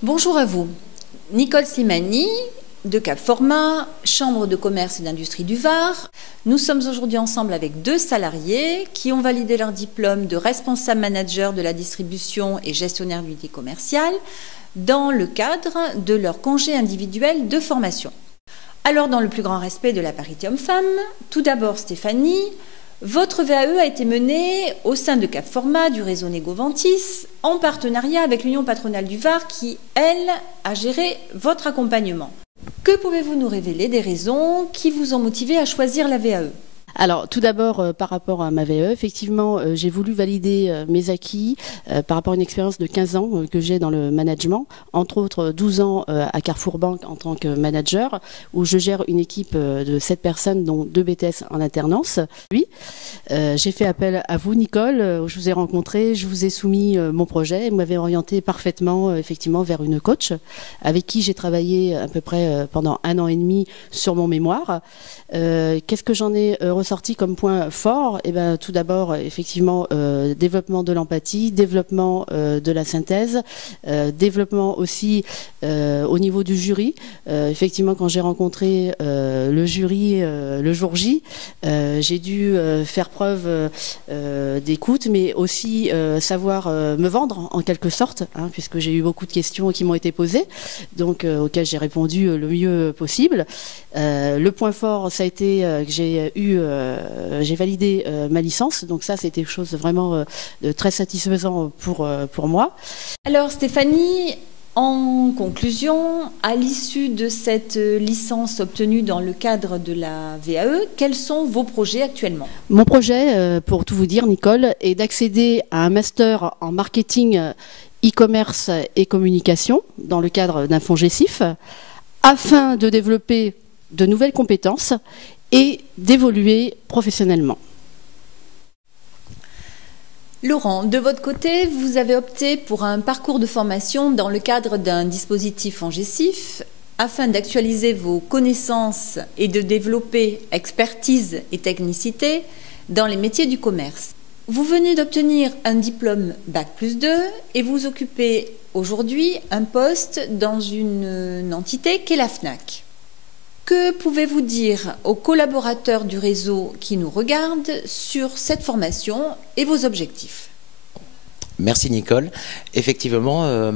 Bonjour à vous. Nicole Slimani de Cap Format, Chambre de commerce et d'industrie du Var. Nous sommes aujourd'hui ensemble avec 2 salariés qui ont validé leur diplôme de responsable manager de la distribution et gestionnaire d'unité commerciale dans le cadre de leur congé individuel de formation. Alors, dans le plus grand respect de la parité homme-femme, tout d'abord Stéphanie, votre VAE a été menée au sein de Cap Format du réseau Négo-Ventis en partenariat avec l'Union patronale du Var qui, elle, a géré votre accompagnement. Que pouvez-vous nous révéler des raisons qui vous ont motivé à choisir la VAE ? Alors, tout d'abord, par rapport à ma VAE, effectivement, j'ai voulu valider mes acquis par rapport à une expérience de 15 ans que j'ai dans le management, entre autres 12 ans à Carrefour Banque en tant que manager, où je gère une équipe de 7 personnes, dont 2 BTS en alternance. Oui, j'ai fait appel à vous, Nicole, où je vous ai rencontré, je vous ai soumis mon projet, et vous m'avez orienté parfaitement, effectivement, vers une coach, avec qui j'ai travaillé à peu près pendant 1 an et demi sur mon mémoire. Qu'est-ce que j'en ai ressorti comme point fort? Eh bien, tout d'abord, effectivement, développement de l'empathie, développement de la synthèse, développement aussi au niveau du jury. Effectivement, quand j'ai rencontré le jury le jour J, j'ai dû faire preuve d'écoute, mais aussi savoir me vendre en quelque sorte, hein, puisque j'ai eu beaucoup de questions qui m'ont été posées, donc auxquelles j'ai répondu le mieux possible. Le point fort, ça a été que j'ai validé ma licence, donc ça c'était quelque chose de vraiment très satisfaisant pour moi. Alors Stéphanie, en conclusion, à l'issue de cette licence obtenue dans le cadre de la VAE, quels sont vos projets actuellement? Mon projet, pour tout vous dire, Nicole, est d'accéder à un master en marketing, e-commerce et communication dans le cadre d'un fonds GESIF, afin de développer de nouvelles compétences et d'évoluer professionnellement. Laurent, de votre côté, vous avez opté pour un parcours de formation dans le cadre d'un dispositif en GESIF afin d'actualiser vos connaissances et de développer expertise et technicité dans les métiers du commerce. Vous venez d'obtenir un diplôme Bac+2 et vous occupez aujourd'hui un poste dans une entité qu'est la FNAC. Que pouvez-vous dire aux collaborateurs du réseau qui nous regardent sur cette formation et vos objectifs? Merci Nicole. Effectivement,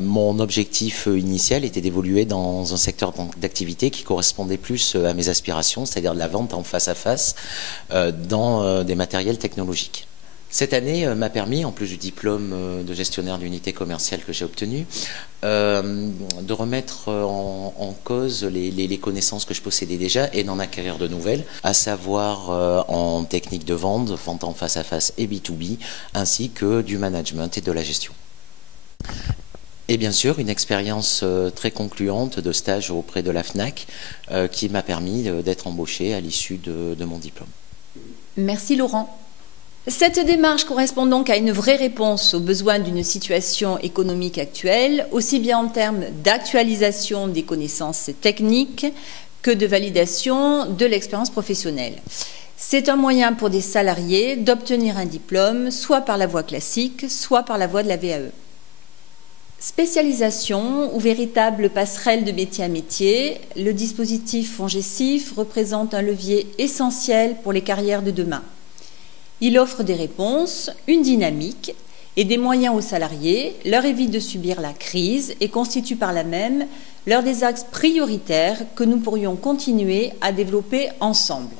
mon objectif initial était d'évoluer dans un secteur d'activité qui correspondait plus à mes aspirations, c'est-à-dire de la vente en face à face dans des matériels technologiques. Cette année m'a permis, en plus du diplôme de gestionnaire d'unité commerciale que j'ai obtenu, de remettre en cause les connaissances que je possédais déjà et d'en acquérir de nouvelles, à savoir en technique de vente, vente en face à face et B2B, ainsi que du management et de la gestion. Et bien sûr, une expérience très concluante de stage auprès de la FNAC qui m'a permis d'être embauché à l'issue de mon diplôme. Merci Laurent. Cette démarche correspond donc à une vraie réponse aux besoins d'une situation économique actuelle, aussi bien en termes d'actualisation des connaissances techniques que de validation de l'expérience professionnelle. C'est un moyen pour des salariés d'obtenir un diplôme, soit par la voie classique, soit par la voie de la VAE. Spécialisation ou véritable passerelle de métier à métier, le dispositif Fonds GESIF représente un levier essentiel pour les carrières de demain. Il offre des réponses, une dynamique et des moyens aux salariés, leur évite de subir la crise et constitue par là même l'un des axes prioritaires que nous pourrions continuer à développer ensemble.